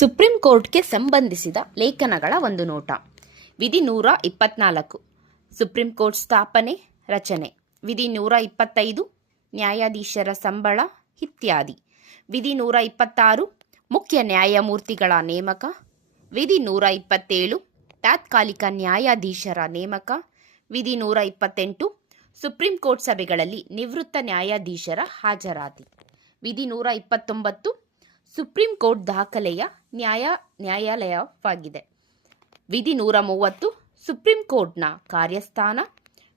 Supreme ಕೋರ್ಟ್ಗೆ ಸಂಬಂಧಿಸಿದ ಲೇಖನಗಳ ಒಂದು ನೋಟ. ವಿಧಿ 124 ಸುಪ್ರೀಂ ಕೋರ್ಟ್ ಸ್ಥಾಪನೆ ರಚನೆ. ವಿಧಿ 125 ನ್ಯಾಯಾಧೀಶರ ಸಂಬಳ ಇತ್ಯಾದಿ. ವಿಧಿ 126 ಮುಖ್ಯ ನ್ಯಾಯಮೂರ್ತಿಗಳ ನೇಮಕ. ವಿಧಿ 127 ತಾತ್ಕಾಲಿಕ ನ್ಯಾಯಾಧೀಶರ ನೇಮಕ. ವಿಧಿ 128 ಸುಪ್ರೀಂ ಕೋರ್ಟ್ ಸಭೆಗಳಲ್ಲಿ ನಿವೃತ್ತ ನ್ಯಾಯಾಧೀಶರ ಹಾಜರಾತಿ. ವಿಧಿ 129 ಸುಪ್ರೀಂ ಕೋರ್ಟ್ ದಾಖಲೆಯ ನ್ಯಾಯಾಲಯವಾಗಿದೆ. ವಿಧಿ 130 ಸುಪ್ರೀಂ ಕೋರ್ಟ್ನ ಕಾರ್ಯಸ್ಥಾನ.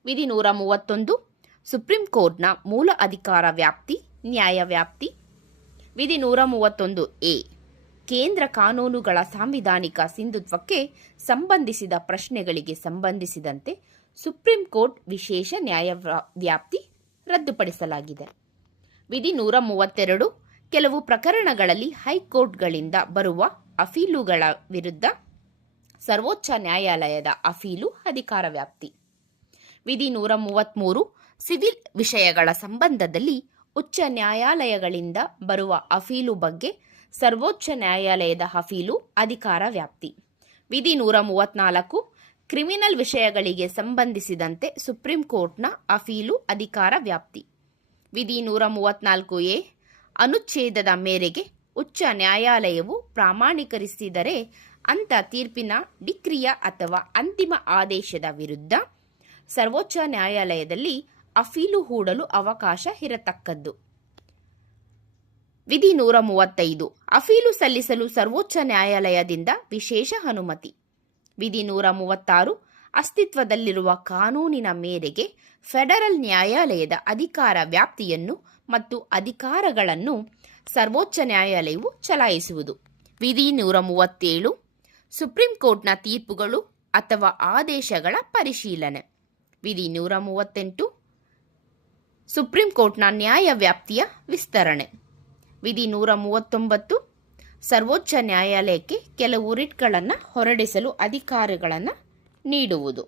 ವಿಧಿ 131 ಸುಪ್ರೀಂ ಕೋರ್ಟ್ನ ಮೂಲ ಅಧಿಕಾರ ವ್ಯಾಪ್ತಿ, ನ್ಯಾಯವ್ಯಾಪ್ತಿ. ವಿಧಿ 131 ಕೇಂದ್ರ ಕಾನೂನುಗಳ ಸಾಂವಿಧಾನಿಕ ಸಿಂಧುತ್ವಕ್ಕೆ ಸಂಬಂಧಿಸಿದ ಪ್ರಶ್ನೆಗಳಿಗೆ ಸಂಬಂಧಿಸಿದಂತೆ ಸುಪ್ರೀಂ ಕೋರ್ಟ್ ವಿಶೇಷ ನ್ಯಾಯವ್ಯಾಪ್ತಿ ರದ್ದುಪಡಿಸಲಾಗಿದೆ. ವಿಧಿ 132 ಕೆಲವು ಪ್ರಕರಣಗಳಲ್ಲಿ ಹೈಕೋರ್ಟ್ಗಳಿಂದ ಬರುವ ಅಪೀಲುಗಳ ವಿರುದ್ಧ ಸರ್ವೋಚ್ಚ ನ್ಯಾಯಾಲಯದ ಅಪೀಲು ಅಧಿಕಾರ ವ್ಯಾಪ್ತಿ. ವಿಧಿ 133 ಸಿವಿಲ್ ವಿಷಯಗಳ ಸಂಬಂಧದಲ್ಲಿ ಉಚ್ಚ ನ್ಯಾಯಾಲಯಗಳಿಂದ ಬರುವ ಅಪೀಲು ಬಗ್ಗೆ ಸರ್ವೋಚ್ಚ ನ್ಯಾಯಾಲಯದ ಅಪೀಲು ಅಧಿಕಾರ ವ್ಯಾಪ್ತಿ. ವಿಧಿ 134 ಕ್ರಿಮಿನಲ್ ವಿಷಯಗಳಿಗೆ ಸಂಬಂಧಿಸಿದಂತೆ ಸುಪ್ರೀಂ ಕೋರ್ಟ್ನ ಅಪೀಲು ಅಧಿಕಾರ ವ್ಯಾಪ್ತಿ. ವಿಧಿ 134 ಅನುಚ್ಛೇದದ ಮೇರೆಗೆ ಉಚ್ಚ ನ್ಯಾಯಾಲಯವು ಪ್ರಾಮಾಣೀಕರಿಸಿದರೆ ಅಂಥ ತೀರ್ಪಿನ ಡಿಕ್ರಿಯ ಅಥವಾ ಅಂತಿಮ ಆದೇಶದ ವಿರುದ್ಧ ಸರ್ವೋಚ್ಚ ನ್ಯಾಯಾಲಯದಲ್ಲಿ ಅಪೀಲು ಹೂಡಲು ಅವಕಾಶ ಇರತಕ್ಕದ್ದು. ವಿಧಿ 135 ಅಪೀಲು ಸಲ್ಲಿಸಲು ಸರ್ವೋಚ್ಚ ನ್ಯಾಯಾಲಯದಿಂದ ವಿಶೇಷ ಅನುಮತಿ. ವಿಧಿ 136 ಅಸ್ತಿತ್ವದಲ್ಲಿರುವ ಕಾನೂನಿನ ಮೇರೆಗೆ ಫೆಡರಲ್ ನ್ಯಾಯಾಲಯದ ಅಧಿಕಾರ ವ್ಯಾಪ್ತಿಯನ್ನು ಮತ್ತು ಅಧಿಕಾರಗಳನ್ನು ಸರ್ವೋಚ್ಚ ನ್ಯಾಯಾಲಯವು ಚಲಾಯಿಸುವುದು. ವಿಧಿ 137 ಸುಪ್ರೀಂ ಕೋರ್ಟ್ನ ತೀರ್ಪುಗಳು ಅಥವಾ ಆದೇಶಗಳ ಪರಿಶೀಲನೆ. ವಿಧಿ 138 ಸುಪ್ರೀಂ ಕೋರ್ಟ್ನ ನ್ಯಾಯವ್ಯಾಪ್ತಿಯ ವಿಸ್ತರಣೆ. ವಿಧಿ 139 ಸರ್ವೋಚ್ಚ ನ್ಯಾಯಾಲಯಕ್ಕೆ ಕೆಲವು ರಿಟ್ಗಳನ್ನು ಹೊರಡಿಸಲು ಅಧಿಕಾರಗಳನ್ನು ನೀಡುವುದು.